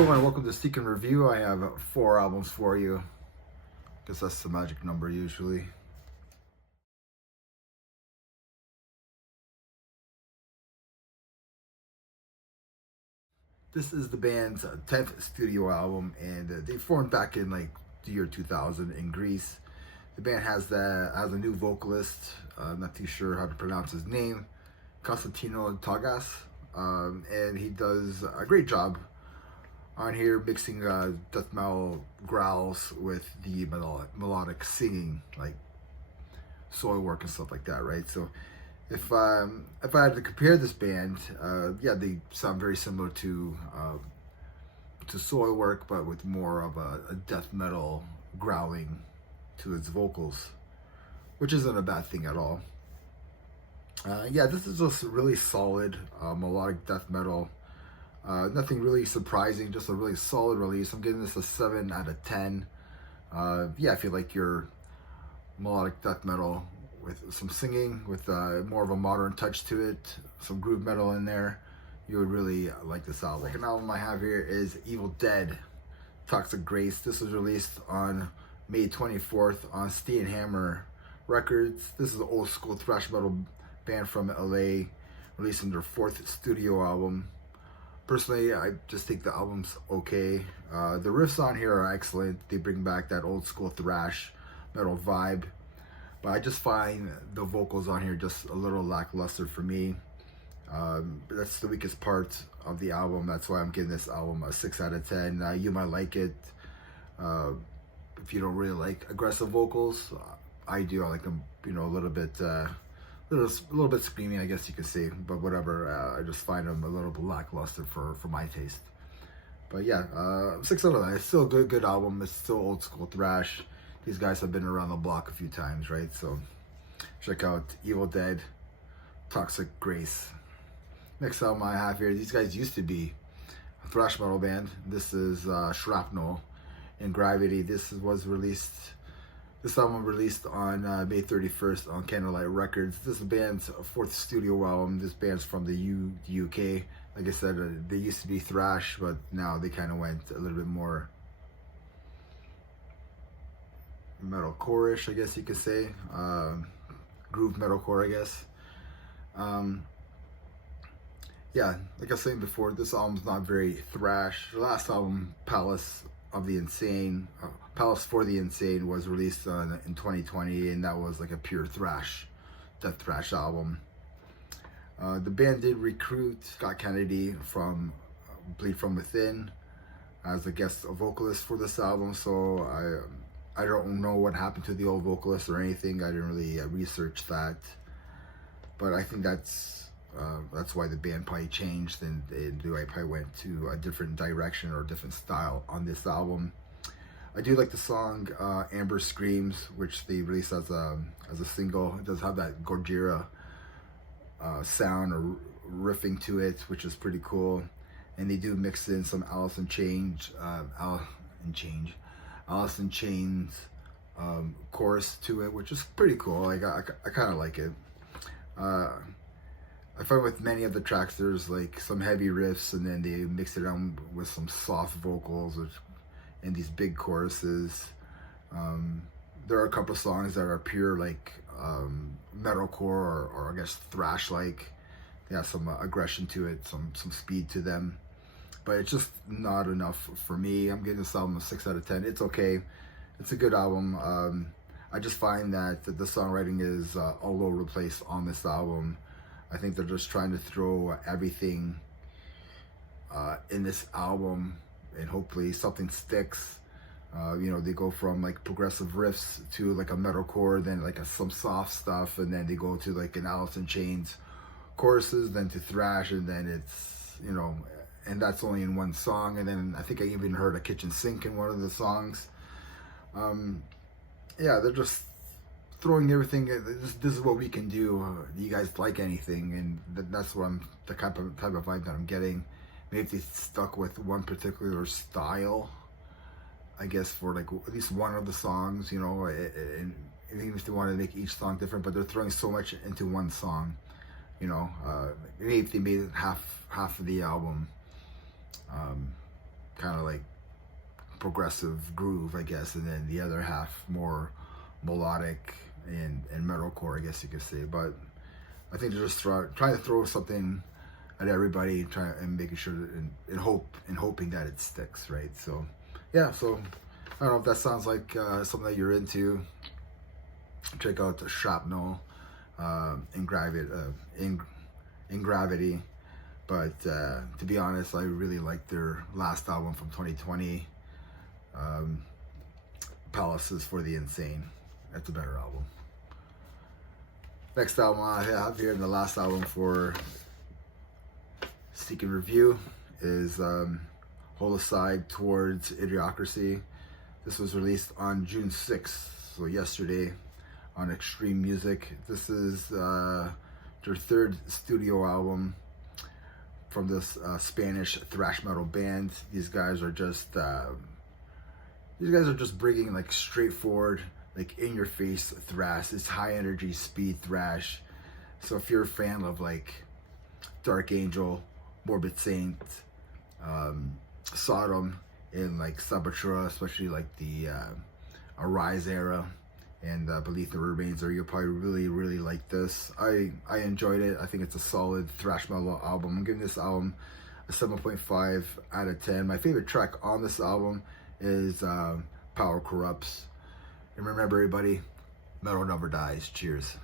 everyone, welcome to Seek and Review. I have 4 albums for you. Guess that's the magic number usually. This is the band's 10th studio album, and they formed back in like the year 2000 in Greece. The band has a new vocalist. I'm not too sure how to pronounce his name, Konstantino Tagas, and he does a great job on here mixing death metal growls with the melodic singing, like soil work and stuff like that, right? So if I had to compare this band, yeah, they sound very similar to soil work, but with more of a death metal growling to its vocals, which isn't a bad thing at all. Yeah, this is just really solid melodic death metal. Nothing really surprising, just a really solid release. I'm giving this a 7 out of 10. Yeah, I feel like your melodic death metal with some singing, with more of a modern touch to it, some groove metal in there, you would really like this album. Second album I have here is Evil Dead, Toxic Grace. This was released on May 24th on Steel Hammer Records. This is an old school thrash metal band from LA, releasing their 4th studio album. Personally, I just think the album's okay. The riffs on here are excellent. They bring back that old school thrash metal vibe. But I just find the vocals on here just a little lackluster for me. That's the weakest part of the album. That's why I'm giving this album a 6 out of 10. You might like it if you don't really like aggressive vocals. I do. I like them, you know, a little bit screaming, I guess you could say. But whatever. I just find them a little bit lackluster for my taste. But yeah, 6 out of 9. It's still a good album. It's still old school thrash. These guys have been around the block a few times, right? So check out Evil Dead, Toxic Grace. Next album I have here, these guys used to be a thrash metal band. This is Shrapnel and Gravity. This album released on May 31st on Candlelight Records. This is the band's 4th studio album. This band's from the UK. Like I said, they used to be thrash, but now they kind of went a little bit more metalcore-ish, I guess you could say. Groove metalcore, I guess. Yeah, like I was saying before, this album's not very thrash. The last album, Palace for the Insane, was released in 2020, and that was like a pure death thrash album. The band did recruit Scott Kennedy from Bleed From Within as a guest vocalist for this album, so I don't know what happened to the old vocalist or anything. I didn't really research that, but I think that's why the band probably changed, and they probably went to a different direction or a different style on this album. I do like the song Amber Screams, which they released as a single. It does have that Gojira sound or riffing to it, which is pretty cool. And they do mix in some Alice in Chains chorus to it, which is pretty cool. Like I kind of like it. I find with many of the tracks there's like some heavy riffs, and then they mix it around with some soft vocals and these big choruses. There are a couple of songs that are pure like metalcore or I guess thrash like. They have some aggression to it, some speed to them. But it's just not enough for me. I'm giving this album a 6 out of 10. It's okay. It's a good album. I just find that the songwriting is all over the place on this album. I think they're just trying to throw everything in this album, and hopefully something sticks. You know, they go from like progressive riffs to like a metalcore, then like some soft stuff, and then they go to like an Alice in Chains choruses, then to thrash, and then it's, you know, and that's only in one song. And then I think I even heard a kitchen sink in one of the songs. Yeah, they're just throwing everything. This is what we can do. Do you guys like anything? And that's what the type of vibe that I'm getting. Maybe if they stuck with one particular style, I guess, for like at least one of the songs, you know, and even if they want to make each song different, but they're throwing so much into one song, you know. Maybe if they made half of the album kind of like progressive groove, I guess, and then the other half more melodic and metalcore, I guess you could say. But I think they're just trying to throw something at everybody, and making sure that, and hoping that it sticks, right? So yeah, so I don't know if that sounds like something that you're into. Check out the Shrapnel in Gravity. But to be honest, I really like their last album from 2020, Palaces for the Insane. That's a better album. Next album I have here, and the last album for Seek and Review, is Holycide Towards Idiocracy. This was released on June 6th, so yesterday, on Extreme Music. This is their third studio album from this Spanish thrash metal band. These guys are just bringing like straightforward, like in your face thrash. It's high energy speed thrash. So if you're a fan of like Dark Angel, Morbid Saint, Sodom, and like Sabatura, especially like the Arise era, and Beneath the Remains era, you'll probably really like this. I enjoyed it. I think it's a solid thrash metal album. I'm giving this album a 7.5 out of 10. My favorite track on this album is Power Corrupts. And remember, everybody, metal never dies. Cheers.